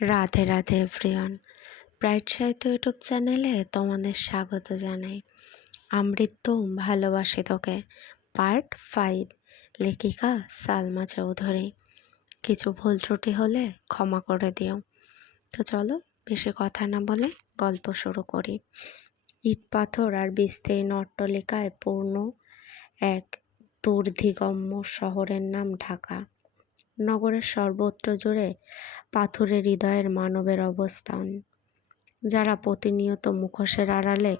Radhe Radhe everyone. Bright সাহিত্য YouTube চ্যানেলে তোমাদের স্বাগত জানাই। আমৃত্যু ভালোবাসি তোকে পার্ট 5, লেখিকা সালমা চৌধুরী। কিছু ভুল ত্রুটি হলে ক্ষমা করে দিও। তো চলো বেশি কথা না বলে গল্প শুরু করি। ইট পাথর আর বিস্তীর্ণ অট্টালিকায় পূর্ণ এক দুর্ধিগম্য শহরের নাম ঢাকা। নগরের সর্বত্র জুড়ে পাথুরে হৃদয়ের মানবের অবস্থান, যারা প্রতিনিয়ত মুখোশের আড়ালে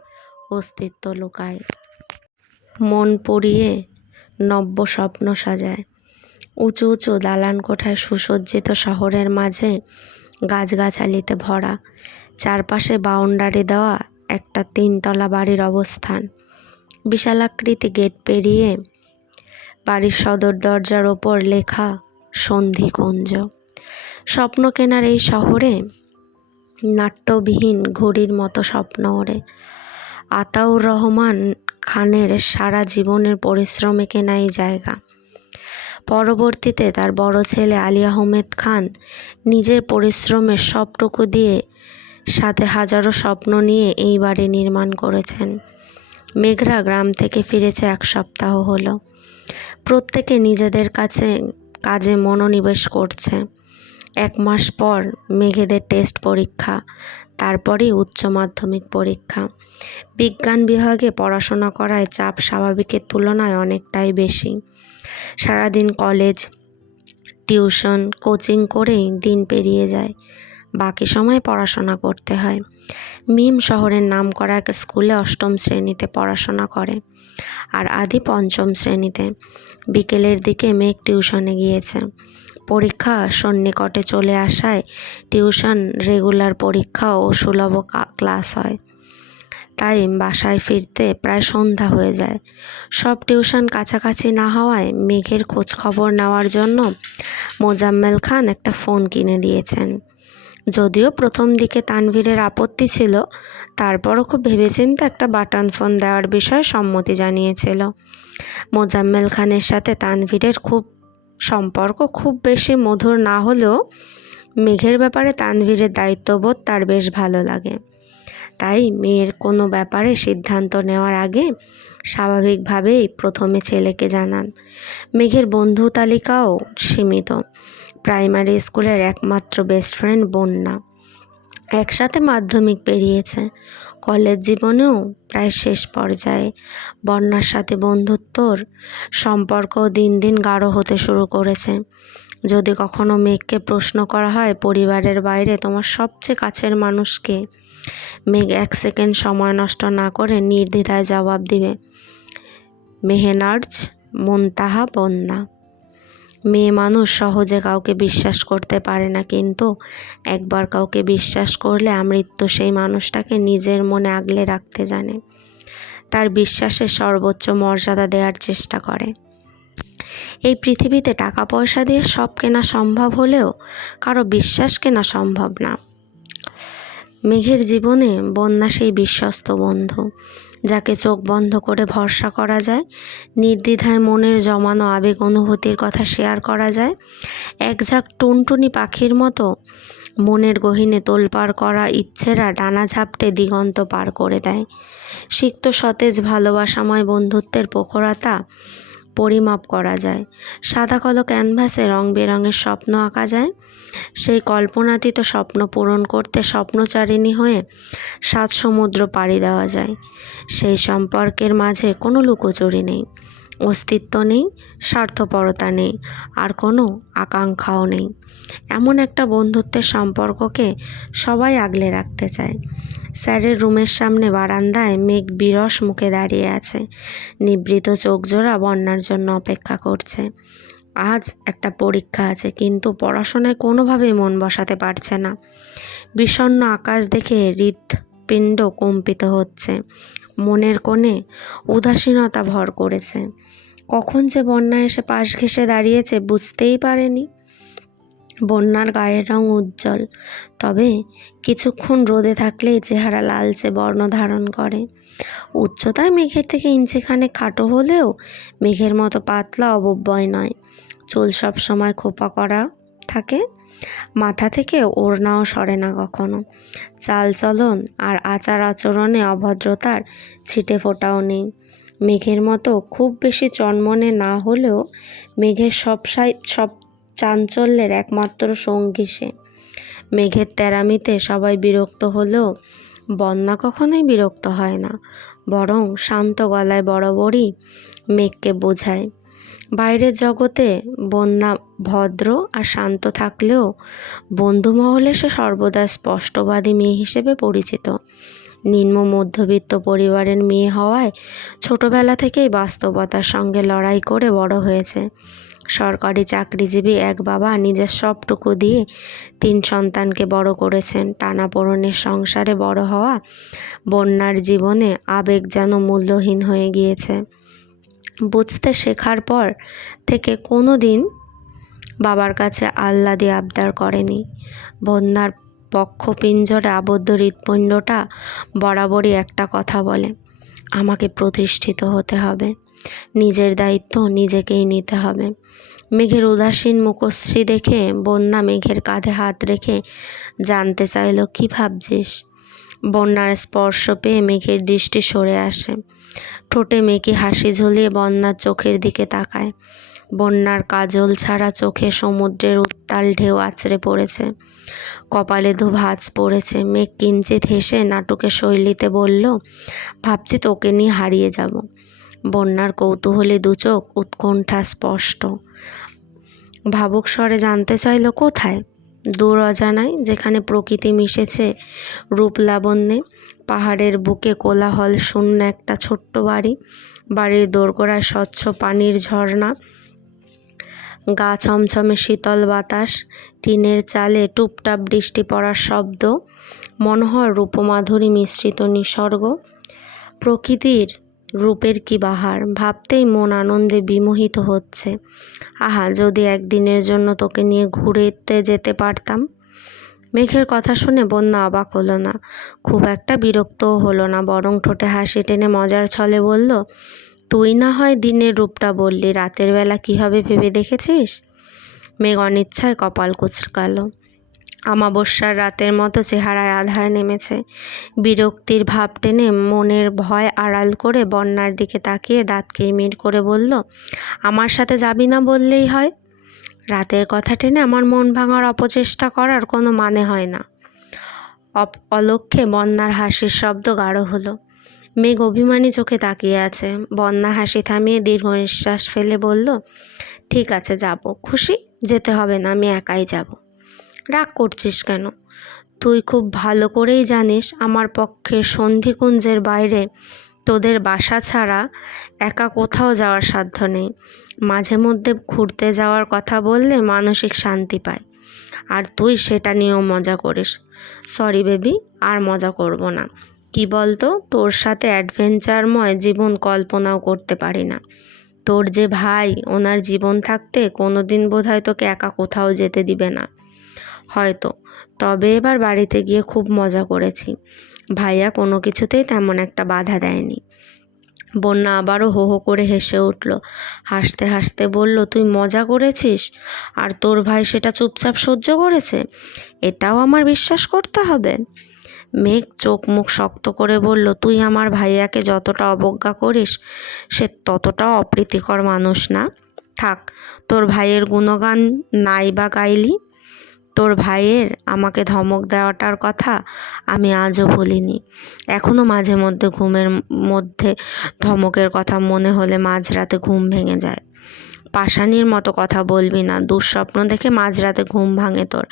অস্তিত্ব লুকায়, মন পুড়িয়ে নব্য স্বপ্ন সাজায়। উঁচু উঁচু দালান কোঠায় সুসজ্জিত শহরের মাঝে গাছগাছালিতে ভরা, চারপাশে বাউন্ডারি দেওয়া একটা 3তলা বাড়ির অবস্থান। বিশালাকৃতি গেট পেরিয়ে বাড়ির সদর দরজার ওপর লেখা সন্ধিকুঞ্জ। স্বপ্ন কেনার এই শহরে নাট্যবিহীন ঘড়ির মতো স্বপ্ন ওড়ে। আতাউর রহমান খানের সারা জীবনের পরিশ্রমে কেনা এই জায়গা। পরবর্তীতে তার বড় ছেলে আলী আহমেদ খান নিজের পরিশ্রমের সবটুকু দিয়ে সাথে হাজারো স্বপ্ন নিয়ে এই বাড়ি নির্মাণ করেছেন। মেঘরা গ্রাম থেকে ফিরেছে 1 সপ্তাহ হলো। প্রত্যেকে নিজেদের কাজে মনোনিবেশ করছে। 1 মাস পর মেঘেদের টেস্ট পরীক্ষা, তারপরেই উচ্চ মাধ্যমিক পরীক্ষা। বিজ্ঞান বিভাগে পড়াশোনা করায় চাপ স্বাভাবিকের তুলনায় অনেকটাই বেশি। সারাদিন কলেজ, টিউশন, কোচিং করেই দিন পেরিয়ে যায়। বাকি সময় পড়াশোনা করতে হয়। মিম শহরের নামকরা এক স্কুলে 8ম শ্রেণীতে পড়াশোনা করে, আর আদি 5ম শ্রেণীতে। বিকেলের দিকে মেঘ টিউশনে গিয়েছে। পরীক্ষা সন্নিকটে চলে আসায় টিউশন, রেগুলার পরীক্ষা ও সুলভ ক্লাস হয়। তাই বাসায় ফিরতে প্রায় সন্ধ্যা হয়ে যায়। সব টিউশন কাছাকাছি না হওয়ায় মেঘের খোঁজ খবর নেওয়ার জন্য মোজাম্মেল খান একটা ফোন কিনে দিয়েছেন। যদিও প্রথম দিকে তানভীরের আপত্তি ছিল, তারপরও খুব ভেবেচিন্তে একটা বাটন ফোন দেওয়ার বিষয়ে সম্মতি জানিয়েছিল। মোজাম্মেল খানের সাথে তানভীরের সম্পর্ক খুব বেশি মধুর না হলেও মেঘের ব্যাপারে তানভীরের দায়িত্ববোধ তার বেশ ভালো লাগে। তাই মেয়ের কোনো ব্যাপারে সিদ্ধান্ত নেওয়ার আগে স্বাভাবিকভাবেই প্রথমে ছেলেকে জানান। মেঘের বন্ধু তালিকাও সীমিত। প্রাইমারি স্কুলের একমাত্র বেস্ট ফ্রেন্ড বন্যা, একসাথে মাধ্যমিক পেরিয়েছে। কলেজ জীবনেও প্রায় শেষ পর্যায়ে। বন্যার সাথে বন্ধুত্বর সম্পর্ক দিন দিন গাঢ় হতে শুরু করেছে। যদি কখনো মেঘকে প্রশ্ন করা হয়, পরিবারের বাইরে তোমার সবচেয়ে কাছের মানুষকে, মেঘ 1 সেকেন্ড সময় নষ্ট না করে নির্দ্বিধায় জবাব দিবে, মেহনাজ মুনতাহা বন্যা। মেয়ে মানুষ সহজে কাউকে বিশ্বাস করতে পারে না, কিন্তু একবার কাউকে বিশ্বাস করলে আমৃত্যু সেই মানুষটাকে নিজের মনে আগলে রাখতে জানে। তার বিশ্বাসের সর্বোচ্চ মর্যাদা দেওয়ার চেষ্টা করে। এই পৃথিবীতে টাকা পয়সা দিয়ে সব কেনা সম্ভব হলেও কারো বিশ্বাস কেনা সম্ভব না। মেঘের জীবনে বন্যা সেই বিশ্বস্ত বন্ধু, যাকে চোখ বন্ধ করে ভরসা করা যায়। নির্দ্বিধায় মনের জমানো আবেগ অনুভূতির কথা শেয়ার করা যায়। এক ঝাঁক টুনটুনি পাখির মতো মনের গহীনে তোলপাড় করা ইচ্ছেরা ডানা ঝাপটে দিগন্ত পার করে দেয়। সিক্ত সতেজ ভালোবাসাময় বন্ধুত্বের প্রখরতা পরিমাপ করা যায়। সাদা কালো ক্যানভাসে রং বেরঙের স্বপ্ন আঁকা যায়। সেই কল্পনাতীত স্বপ্ন পূরণ করতে স্বপ্নচারিণী হয়ে 7 সমুদ্র পাড়ি দেওয়া যায়। সেই সম্পর্কের মাঝে কোনো লুকোচুরি নেই, অস্তিত্ব নেই, স্বার্থপরতা নেই, আর কোনো আকাঙ্ক্ষাও নেই। এমন একটা বন্ধুত্বের সম্পর্ককে সবাই আগলে রাখতে চায়। স্যারের রুমের সামনে বারান্দায় মেঘ বিরস মুখে দাঁড়িয়ে আছে। নিবৃত চোখজোড়া বন্যার জন্য অপেক্ষা করছে। আজ একটা পরীক্ষা আছে, কিন্তু পড়াশোনায় কোনোভাবেই মন বসাতে পারছে না। বিষণ্ণ আকাশ দেখে হৃৎপিণ্ড কম্পিত হচ্ছে। মনের কোণে উদাসীনতা ভর করেছে। কখন যে বন্যা এসে পাশ ঘেঁষে দাঁড়িয়েছে বুঝতেই পারেনি। বন্যার গায়ের রং উজ্জ্বল, তবে কিছুক্ষণ রোদে থাকলেই চেহারা লালচে বর্ণ ধারণ করে। উচ্চতায় মেঘের থেকে ইঞ্চিখানেক খাটো হলেও মেঘের মতো পাতলা অবব্যয় নয়। চুল সব সময় খোপা করা, থাকে। মাথা থেকে ওড়নাও সরে না কখনো। চালচলন আর আচার আচরণে অভদ্রতার ছিটে ফোঁটাও নেই। মেঘের মতো খুব বেশি চনমনে না হলেও মেঘের সব চাঞ্চল্যের একমাত্র সঙ্গী সে। মেঘের তেরামিতে সবাই বিরক্ত হলেও বন্যা কখনোই বিরক্ত হয় না, বরং শান্ত গলায় বরাবরই মেঘকে বোঝায়। বাইরের জগতে বন্যা ভদ্র আর শান্ত থাকলেও বন্ধু মহলে সে সর্বদা স্পষ্টবাদী মেয়ে হিসেবে পরিচিত। নিম্ন মধ্যবিত্ত পরিবারের মেয়ে হওয়ায় ছোটবেলা থেকেই বাস্তবতার সঙ্গে লড়াই করে বড় হয়েছে। সরকারি চাকরিজীবী এক বাবা নিজের সবটুকু দিয়ে 3 সন্তানকে বড় করেছেন। টানাপোড়েনের সংসারে বড় হওয়া বন্যার জীবনে আবেগ যেন মূল্যহীন হয়ে গিয়েছে। বুঝতে শেখার পর থেকে কোনো দিন বাবার কাছে আহ্লাদে আবদার করেনি। বন্যার পক্ষপিঞ্জরে আবদ্ধ হৃৎপিণ্ডটা বরাবরই একটা কথা বলে, আমাকে প্রতিষ্ঠিত হতে হবে, নিজের দায়িত্ব নিজেকেই নিতে হবে। মেঘের উদাসীন মুখশ্রী দেখে বন্যা মেঘের কাঁধে হাত রেখে জানতে চাইল, কি ভাবছিস? বন্যার স্পর্শ পেয়ে মেঘের দৃষ্টি সরে আসে। ঠোঁটে মেঘে হাসি ঝুলিয়ে বন্যার চোখের দিকে তাকায়। বন্যার কাজল ছাড়া চোখে সমুদ্রের উত্তাল ঢেউ আছড়ে পড়েছে, কপালে ভাঁজ পড়েছে। মেঘ কিঞ্চিত হেসে নাটকের শৈলীতে বলল, ভাবছি তোকে নিয়ে হারিয়ে যাব। বন্যার কৌতূহলী দুচোখ উৎকণ্ঠা স্পষ্ট। ভাবুক স্বরে জানতে চাইল, কোথায়? দূর অজানায়, যেখানে প্রকৃতি মিশেছে রূপ লাবণ্যে। পাহাড়ের বুকে কোলাহল শূন্য একটা ছোট্ট বাড়ি। বাড়ির দোরগোড়ায় স্বচ্ছ পানির ঝর্ণা, গা ছমছমে শীতল বাতাস, টিনের চালে টুপটাপ বৃষ্টি পড়ার শব্দ, মনোহর রূপমাধুরী মিশ্রিত নিসর্গ। প্রকৃতির রূপের কি বাহার! ভাবতেই মন আনন্দে বিমোহিত হচ্ছে। আহা, যদি একদিনের জন্য তোকে নিয়ে ঘুরতে যেতে পারতাম। মেঘের কথা শুনে বন্যা অবাক হলো না, খুব একটা বিরক্তও হলো না, বরং ঠোঁটে হাসি টেনে মজার ছলে বলল, তুই না হয় দিনের রূপটা বললি, রাতের বেলা কি হবে ভেবে দেখেছিস? মেঘ অনিচ্ছায় কপাল কুঁচকালো। অমাবস্যার রাতের মতো চেহারায় আধার নেমেছে। বিরক্তির ভাব টেনে মনের ভয় আড়াল করে বন্যার দিকে তাকিয়ে দাঁত কিরমির করে বলল, আমার সাথে যাবি না বললেই হয়। রাতের কথা টেনে আমার মন ভাঙার অপচেষ্টা করার কোনো মানে হয় না। অলক্ষ্যে বন্যার হাসির শব্দ গাঢ় হলো। মেঘ অভিমানী চোখে তাকিয়ে আছে। বন্যা হাসি থামিয়ে দীর্ঘ নিঃশ্বাস ফেলে বলল, ঠিক আছে, যাব। খুশি? যেতে হবে না, আমি একাই যাব। রাগ করছিস কেন? তুই খুব ভালো করেই জানিস আমার পক্ষে সন্ধিকুঞ্জের বাইরে তোদের বাসা ছাড়া একা কোথাও যাওয়ার সাধ্য নেই। মাঝে মধ্যে ঘুরতে যাওয়ার কথা বললে মানসিক শান্তি পায়, আর তুই সেটা নিয়েও মজা করিস। সরি বেবি, আর মজা করব না। কি বলতো, তোর সাথে অ্যাডভেঞ্চারময় জীবন কল্পনাও করতে পারি না। তোর যে ভাই, ওনার জীবন থাকতে কোনো দিন বোধহয় তোকে একা কোথাও যেতে দিবে না। হয়তো, তবে এবার বাড়িতে গিয়ে খুব মজা করেছি। ভাইয়া কোনো কিছুতেই তেমন একটা বাধা দেয়নি। বন্যা আবারও হো হো করে হেসে উঠল। হাসতে হাসতে বলল, তুই মজা করেছিস আর তোর ভাই সেটা চুপচাপ সহ্য করেছে? এটাও আমার বিশ্বাস করতে হবে? মেঘ চোখ মুখ শক্ত করে বলল, তুই আমার ভাইয়াকে যতটা অবজ্ঞা করিস সে ততটাও অপ্রীতিকর মানুষ না। থাক, তোর ভাইয়ের গুণগান নাই বা গাইলি। তোর ভাইয়ের আমাকে ধমক দেওয়াটার কথা আমি আজও ভুলিনি। এখনও মাঝে মধ্যে ঘুমের মধ্যে ধমকের কথা মনে হলে মাঝরাতে ঘুম ভেঙে যায়। পাষাণীর মতো কথা বলবি না। দুঃস্বপ্ন দেখে মাঝরাতে ঘুম ভাঙে তোর,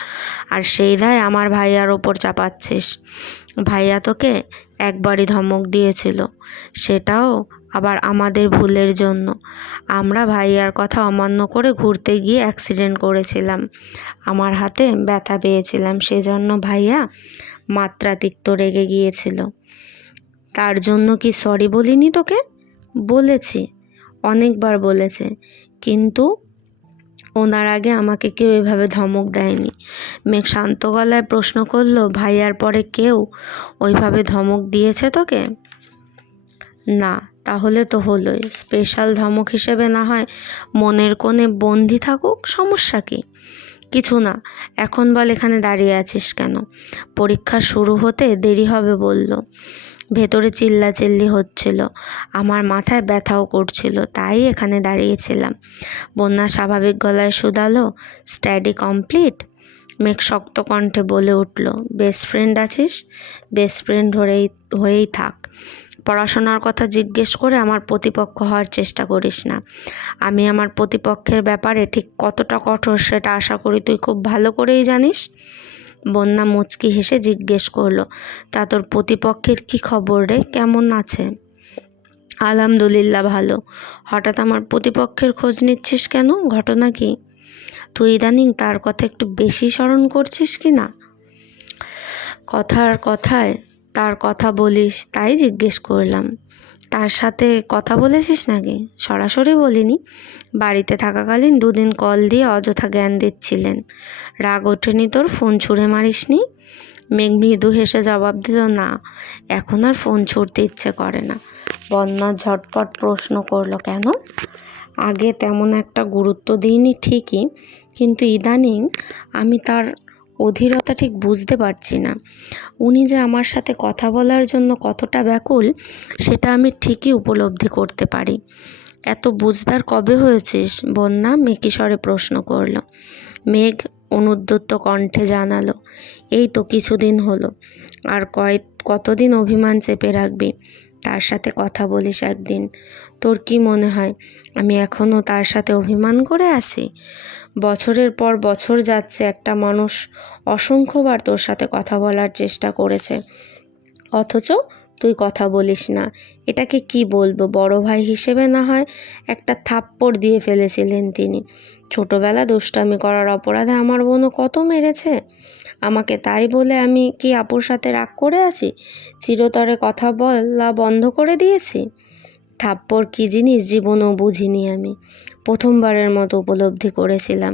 আর সেই দায় আমার ভাইয়ার ওপর চাপাচ্ছিস। ভাইয়া তোকে একবারই ধমক দিয়েছিল, সেটাও আবার আমাদের ভুলের জন্য। আমরা ভাইয়ার কথা অমান্য করে ঘুরতে গিয়ে অ্যাক্সিডেন্ট করেছিলাম। আমার হাতে ব্যথা পেয়েছিলাম, সেজন্য ভাইয়া মাত্রাতিরিক্ত রেগে গিয়েছিল। তার জন্য কি সরি বলিনি তোকে? বলেছি, অনেকবার বলেছে, কিন্তু ওনার আগে আমাকে কেউ এভাবে ধমক দেয়নি। মেঘ শান্ত গলায় প্রশ্ন করলো, ভাইয়ার পরে কেউ ওইভাবে ধমক দিয়েছে তোকে? না। তাহলে তো হলোই। স্পেশাল ধমক হিসেবে না হয় মনের কোণে বন্দি থাকুক, সমস্যা কি? কিছু না, এখন বল এখানে দাঁড়িয়ে আছিস কেন? পরীক্ষা শুরু হতে দেরি হবে বলল। ভেতরে চিল্লাচিল্লি হচ্ছিল, আমার মাথায় ব্যথাও করছিল, তাই এখানে দাঁড়িয়েছিলাম। বন্যা স্বাভাবিক গলায় শুধালো, স্টাডি কমপ্লিট? মেঘ শক্ত কণ্ঠে বলে উঠল, বেস্ট ফ্রেন্ড আছিস? বেস্ট ফ্রেন্ড হয়েই থাক। পড়াশোনার কথা জিজ্ঞেস করে আমার প্রতিপক্ষ হওয়ার চেষ্টা করিস না। আমি আমার প্রতিপক্ষের ব্যাপারে ঠিক কতটা কঠোর সেটা আশা করি তুই খুব ভালো করেই জানিস। বন্যা মুচকি হেসে জিজ্ঞেস করলো, তা তোর প্রতিপক্ষের কি খবর রে, কেমন আছে? আলহামদুলিল্লাহ ভালো। হঠাৎ আমার প্রতিপক্ষের খোঁজ নিচ্ছিস কেন? ঘটনা কি? তুই ইদানিং তার কথা একটু বেশি স্মরণ করছিস কি না? কথার কথায় তার কথা বলিস, তাই জিজ্ঞেস করলাম। তার সাথে কথা বলেছিস নাকি? সরাসরি বলিনি, বাড়িতে থাকাকালীন 2 দিন কল দিয়ে অযথা জ্ঞান দিচ্ছিলেন। রাগ ওঠেনি তোর? ফোন ছুঁড়ে মারিসনি? মেঘ মৃদু হেসে জবাব দিল, না, এখন আর ফোন ছুঁড়তে ইচ্ছে করে না। বন্যা ঝটপট প্রশ্ন করলো, কেন? আগে তেমন একটা গুরুত্ব দিইনি ঠিকই, কিন্তু ইদানিং আমি তার অধীরতা ঠিক বুঝতে পারছি না। উনি যে আমার সাথে কথা বলার জন্য কতটা ব্যাকুল সেটা আমি ঠিকই উপলব্ধি করতে পারি। এত বুঝদার কবে হয়েছিস? বন্যা মেকি স্বরে প্রশ্ন করলো। মেঘ অনুদ্যত কণ্ঠে জানালো, এই তো কিছুদিন হলো। আর কতদিন অভিমান চেপে রাখবি? তার সাথে কথা বলিস একদিন। তোর কি মনে হয় আমি এখনও তার সাথে অভিমান করে আছি? বছরের পর বছর যাচ্ছে, একটা মানুষ অসংখ্যবার তোর সাথে কথা বলার চেষ্টা করেছে, অথচ তুই কথা বলিস না। এটাকে কি বলবো? বড় ভাই হিসেবে না হয় একটা থাপ্পড় দিয়ে ফেলেছিলেন তিনি। ছোটবেলা দুষ্টামি করার অপরাধে আমার বোনও কত মেরেছে আমাকে, তাই বলে আমি কি আপুর সাথে রাগ করে আছি? চিরতরে কথা বলা বন্ধ করে দিয়েছি? থাপ্পড় কী জিনিস জীবনেও বুঝিনি আমি। প্রথমবারের মতো উপলব্ধি করেছিলাম,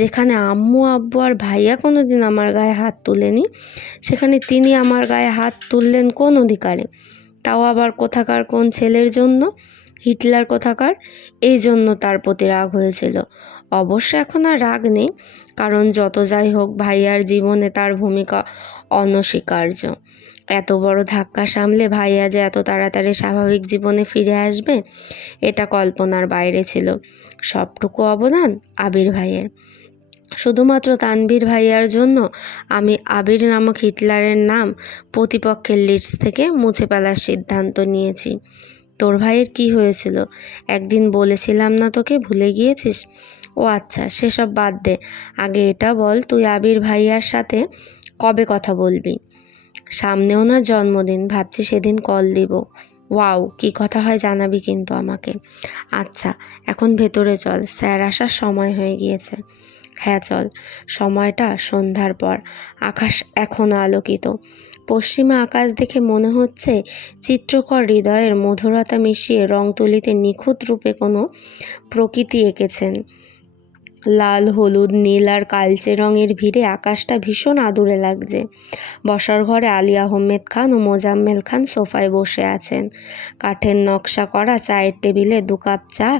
যেখানে আম্মু আব্বু আর ভাইয়া কোনো দিন আমার গায়ে হাত তুলেনি, সেখানে তিনি আমার গায়ে হাত তুললেন কোন অধিকারে? তাও আবার কোথাকার কোন ছেলের জন্য? হিটলার কোথাকার। এই জন্য তার প্রতি রাগ হয়েছিল। অবশ্য এখন আর রাগ নেই, কারণ যত যাই হোক ভাইয়ার জীবনে তার ভূমিকা অনস্বীকার্য। এত বড় ধাক্কা সামলে ভাইয়া যে এত তাড়াতাড়ি স্বাভাবিক জীবনে ফিরে আসবে এটা কল্পনার বাইরে ছিল। সবটুকু অবদান আবির ভাইয়ের। শুধুমাত্র তানভীর ভাইয়ার জন্য আমি আবির নামক হিটলারের নাম প্রতিপক্ষের লিস্ট থেকে মুছে ফেলার সিদ্ধান্ত নিয়েছি। তোর ভাইয়ের কি হয়েছিল একদিন বলেছিলাম না তোকে, ভুলে গিয়েছিস? ও আচ্ছা, সেসব বাদ দে, আগে এটা বল, তুই আবির ভাইয়ার সাথে কবে কথা বলবি? সামনে ওনার জন্মদিন, ভাবছি সেদিন কল দিব। ওয়াও, কি কথা হয় জানাবি কিন্তু আমাকে। আচ্ছা, এখন ভেতরে চল, স্যার আসার সময় হয়ে গিয়েছে। হ্যাঁ চল। সময়টা সন্ধ্যার পর, আকাশ এখনও আলোকিত। পশ্চিমা আকাশ দেখে মনে হচ্ছে চিত্রকর হৃদয়ের মধুরতা মিশিয়ে রং তুলিতে নিখুঁত রূপে কোনো প্রকৃতি এঁকেছেন। লাল, হলুদ, নীল আর কালচে রঙের ভিড়ে আকাশটা ভীষণ আদুরে লাগছে। বসার ঘরে আলী আহমেদ খান ও মোজাম্মেল খান সোফায় বসে আছেন। কাঠের নকশা করা চায়ের টেবিলে 2 কাপ চা,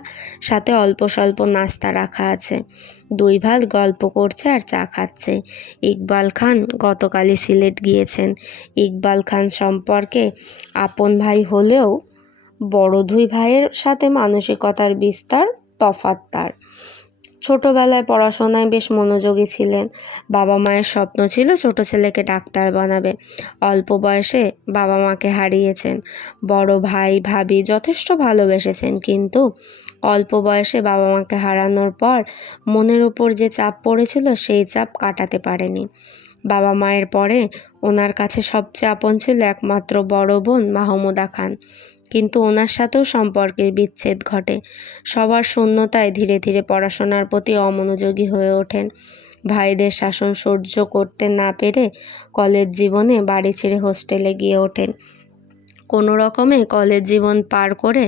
সাথে অল্প স্বল্প নাস্তা রাখা আছে। 2 ভাই গল্প করছে আর চা খাচ্ছে। ইকবাল খান গতকালই সিলেট গিয়েছেন। ইকবাল খান সম্পর্কে আপন ভাই হলেও বড় 2 ভাইয়ের সাথে মানসিকতার বিস্তর তফাৎ তার। ছোটবেলায় পড়াশোনায় বেশ মনোযোগী ছিলেন। বাবা মায়ের স্বপ্ন ছিল ছোট ছেলেকে ডাক্তার বানাবে। অল্প বয়সে বাবা মাকে হারিয়েছেন। বড় ভাই ভাবি যথেষ্ট ভালোবেসেছেন, কিন্তু অল্প বয়সে বাবা মাকে হারানোর পর মনের উপর যে চাপ পড়েছিল সেই চাপ কাটাতে পারেনি। বাবা মায়ের পরে ওনার কাছে সবচেয়ে আপন ছিল একমাত্র বড় বোন মাহমুদা খান, কিন্তু ওনার সাথেও সম্পর্কের বিচ্ছেদ ঘটে। সবার শূন্যতায় ধীরে ধীরে পড়াশোনার প্রতি অমনোযোগী হয়ে ওঠেন। ভাইদের শাসন সহ্য করতে না পেরে কলেজ জীবনে বাড়ি ছেড়ে হোস্টেলে গিয়ে ওঠেন। কোনো রকমে কলেজ জীবন পার করে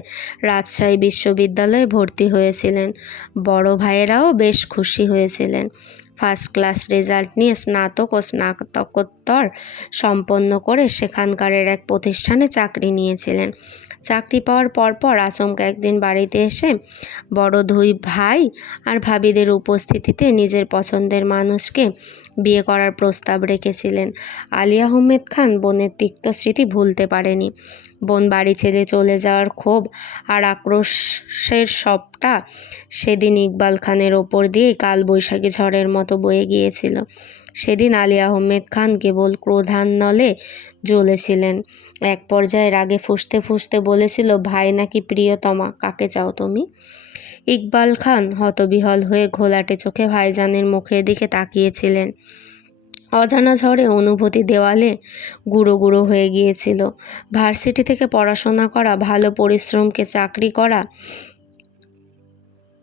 রাজশাহী বিশ্ববিদ্যালয়ে ভর্তি হয়েছিলেন। বড় ভাইয়েরাও বেশ খুশি হয়েছিলেন। ফার্স্ট ক্লাস রেজাল্ট নিয়ে স্নাতক ও স্নাতকোত্তর সম্পন্ন করে সেখানকার এক প্রতিষ্ঠানে চাকরি নিয়েছিলেন। চাকরি পাওয়ার পরপর আচমকা একদিন বাড়িতে এসে বড় দুই ভাই আর ভাবিদের উপস্থিতিতে নিজের পছন্দের মানুষকে বিয়ে করার প্রস্তাব রেখেছিলেন। আলিয়া আহমেদ খান বোনের তিক্ত স্মৃতি ভুলতে পারেনি। বোন বাড়ি ছেড়ে চলে যাওয়ার ক্ষোভ আর আক্রোশের সবটা সেদিন ইকবাল খানের ওপর দিয়েই কালবৈশাখী ঝড়ের মতো বয়ে গিয়েছিল। সেদিন আলিয়া আহমেদ খান কেবল ক্রোধান্নলে জ্বলেছিলেন। এক পর্যায়ে রাগে ফুঁসতে ফুঁসতে বলেছিল, ভাই নাকি প্রিয়তমা, কাকে চাও তুমি? ইকবাল খান হতবিহ্বল হয়ে ঘোলাটে চোখে ভাইজানের মুখের দিকে তাকিয়েছিলেন। অজানা ঝড়ে অনুভূতি দেওয়ালে গুঁড়ো গুঁড়ো হয়ে গিয়েছিল। ভার্সিটি থেকে পড়াশোনা করা, ভালো পরিশ্রমকে চাকরি করা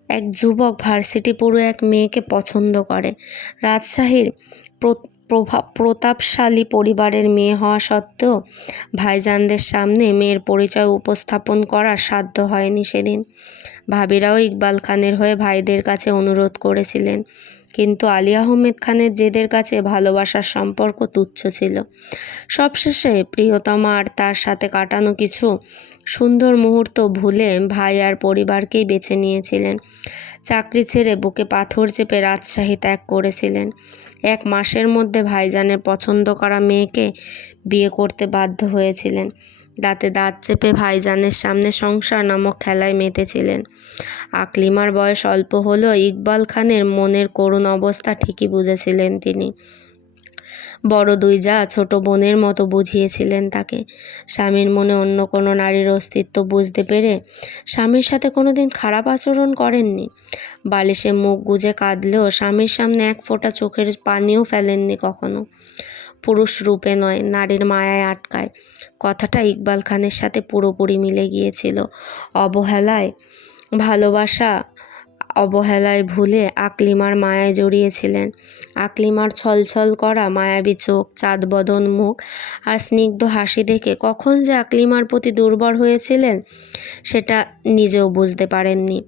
এক যুবক ভার্সিটি পুরো এক মেয়েকে পছন্দ করে। রাজশাহীর প্রতাপশালী পরিবারের মেয়ে হওয়া সত্ত্বেও ভাইজানদের সামনে মেয়ের পরিচয় উপস্থাপন করার সাধ্য হয়নি সেদিন। ভাবিরাও ইকবাল খানের হয়ে ভাইদের কাছে অনুরোধ করেছিলেন, কিন্তু আলিয়া আহমেদ খানের জেদের কাছে ভালোবাসার সম্পর্ক তুচ্ছ ছিল। সবশেষে প্রিয়তমা আর তার সাথে কাটানো কিছু সুন্দর মুহূর্ত ভুলে ভাই আর পরিবারকেই বেছে নিয়েছিলেন। চাকরি ছেড়ে বুকে পাথর চেপে রাজশাহী ত্যাগ করেছিলেন। 1 মাসের মধ্যে ভাইজানের পছন্দ করা মেয়েকে বিয়ে করতে বাধ্য হয়েছিলেন। দাঁতে দাঁত চেপে ভাইজানের সামনে সংসার নামক খেলায় মেতেছিলেন। আকলিমার বয়স অল্প হলেও ইকবাল খানের মনের করুণ অবস্থা ঠিকই বুঝেছিলেন তিনি। বড় দুই যা ছোট বোনের মতো বুঝিয়েছিলেন তাকে। স্বামীর মনে অন্য কোনো নারীর অস্তিত্ব বুঝতে পেরে স্বামীর সাথে কোনোদিন খারাপ আচরণ করেননি। বালিশে মুখ গুজে কাঁদলেও স্বামীর সামনে এক ফোঁটা চোখের পানিও ফেলেননি কখনো। পুরুষ রূপে নয়, নারীর মায়ায় আটকায়, কথাটা ইকবাল খানের সাথে পুরোপুরি মিলে গিয়েছিল। অবহেলায় ভুলে আকলিমার মায়ায় জড়িয়েছিলেন। আকলিমার ছলছল করা মায়াবী চোখ, চাঁদবদন মুখ আর স্নিগ্ধ হাসি দেখে কখন যে আকলিমার প্রতি দুর্বল হয়েছিলেন সেটা নিজেও বুঝতে পারেননি।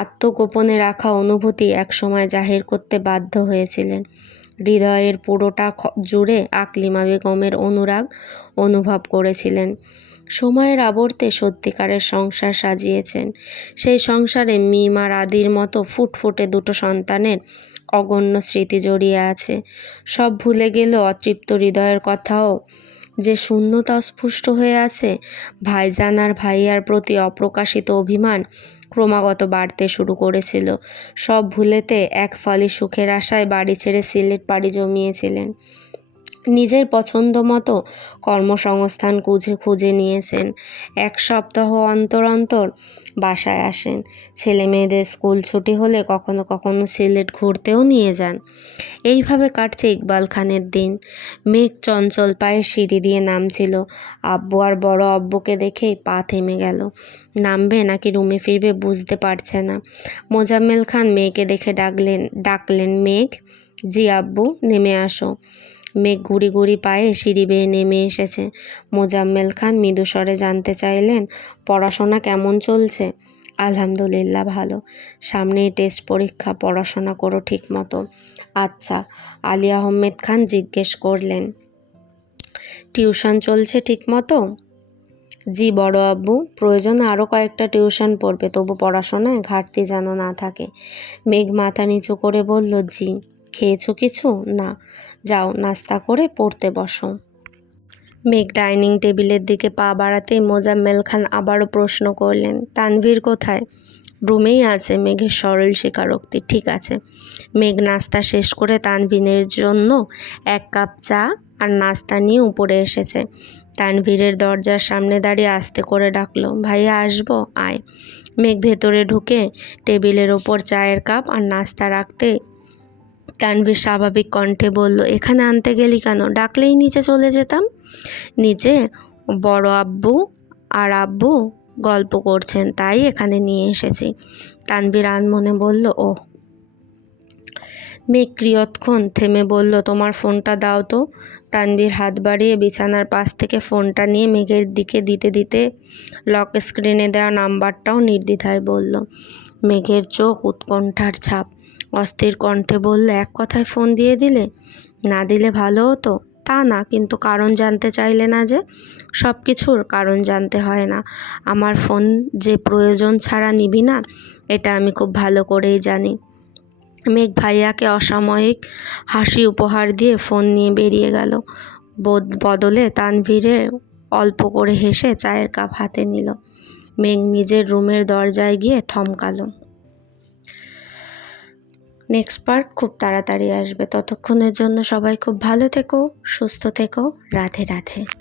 আত্মগোপনে রাখা অনুভূতি একসময় জাহির করতে বাধ্য হয়েছিলেন। হৃদয়ের পুরোটা জুড়ে আকলিমা বেগমের অনুরাগ অনুভব করেছিলেন। সময়ের আবর্তে সত্যিকারের সংসার সাজিয়েছেন। সেই সংসারে মিম আর আদির মতো ফুটফুটে 2 সন্তানের অগণ্য স্মৃতি জড়িয়ে আছে। সব ভুলে গেলেও অতৃপ্ত হৃদয়ের কথাও যে শূন্যতা স্পষ্ট হয়ে আছে। ভাইজান আর ভাইয়ার প্রতি অপ্রকাশিত অভিমান ক্রমাগত বাড়তে শুরু করেছিল। সব ভুলেতে এক ফালি সুখের আশায় বাড়ি ছেড়ে সিলেট পাড়ি জমিয়েছিলেন। নিজের পছন্দ মতো কর্মসংস্থান খুঁজে নিয়েছেন। 1 সপ্তাহ অন্তর অন্তর বাসায় আসেন। ছেলে মেয়েদের স্কুল ছুটি হলে কখনো কখনো সিলেট ঘুরতেও নিয়ে যান। এইভাবে কাটছে ইকবাল খানের দিন। মেঘ চঞ্চল পায়ে সিঁড়ি দিয়ে নামছিল। আব্বু আর বড় আব্বুকে দেখেই পা থেমে গেল। নামবে নাকি রুমে ফিরবে বুঝতে পারছে না। মোজাম্মেল খান মেয়েকে দেখে ডাকলেন, মেঘ। জি আব্বু, নেমে আসো। মেঘ গুড়ি গুড়ি পায়ে সিঁড়ি বেয়ে নেমে এসেছে। মোজাম্মেল খান মৃদুস্বরে জানতে চাইলেন, পড়াশোনা কেমন চলছে? আলহামদুলিল্লাহ ভালো। সামনেই টেস্ট পরীক্ষা, পড়াশোনা করো ঠিক মতো। আচ্ছা। আলিয়া আহমেদ খান জিজ্ঞেস করলেন, টিউশন চলছে ঠিক মতো? জি বড় আব্বু, প্রয়োজনে আরও কয়েকটা টিউশন পড়বে, তবু পড়াশোনায় ঘাটতি যেন না থাকে। মেঘ মাথা নিচু করে বলল, জি। খেয়েছো কিছু? না। যাও নাস্তা করে পড়তে বসো। মেঘ ডাইনিং টেবিলের দিকে পা বাড়াতেই মোজাম্মেল খান আবারও প্রশ্ন করলেন, তানভীর কোথায়? রুমেই আছে। মেঘের সরল স্বীকারোক্তি। ঠিক আছে। মেঘ নাস্তা শেষ করে তানভীরের জন্য 1 কাপ চা আর নাস্তা নিয়ে উপরে এসেছে। তানভীরের দরজার সামনে দাঁড়িয়ে আস্তে করে ডাকলো, ভাইয়া আসবো? আয়। মেঘ ভেতরে ঢুকে টেবিলের ওপর চায়ের কাপ আর নাস্তা রাখতে তানভীর স্বাভাবিক কণ্ঠে বলল, এখানে আনতে গেলি কেন? ডাকলেই নিচে চলে যেতাম। নিচে বড় আব্বু আর আব্বু গল্প করছেন, তাই এখানে নিয়ে এসেছি। তানভীর আনমনে বলল, ওহ। মেঘ কিয়ৎক্ষণ থেমে বলল, তোমার ফোনটা দাও তো। তানভীর হাত বাড়িয়ে বিছানার পাশ থেকে ফোনটা নিয়ে মেঘের দিকে দিতে দিতে লক স্ক্রিনে দেওয়া নাম্বারটাও নির্দ্বিধায় বলল। মেঘের চোখ উৎকণ্ঠার ছাপ। অস্থির কণ্ঠে বলল, এক কথায় ফোন দিয়ে দিলে? না দিলে ভালো হতো। তা না, কিন্তু কারণ জানতে চাইলে না যে? সব কিছুর কারণ জানতে হয় না। আমার ফোন যে প্রয়োজন ছাড়া নিবি না, এটা আমি খুব ভালো করেই জানি। মেঘ ভাইয়াকে অসাময়িক হাসি উপহার দিয়ে ফোন নিয়ে বেরিয়ে গেল। বদলে তানভীরের অল্প করে হেসে চায়ের কাপ হাতে নিল। মেঘ নিজের রুমের দরজায় গিয়ে থমকালো। নেক্সট পার্ট খুব তাড়াতাড়ি আসবে। ততক্ষণের জন্য সবাই খুব ভালো থেকো, সুস্থ থেকো। রাধে রাধে।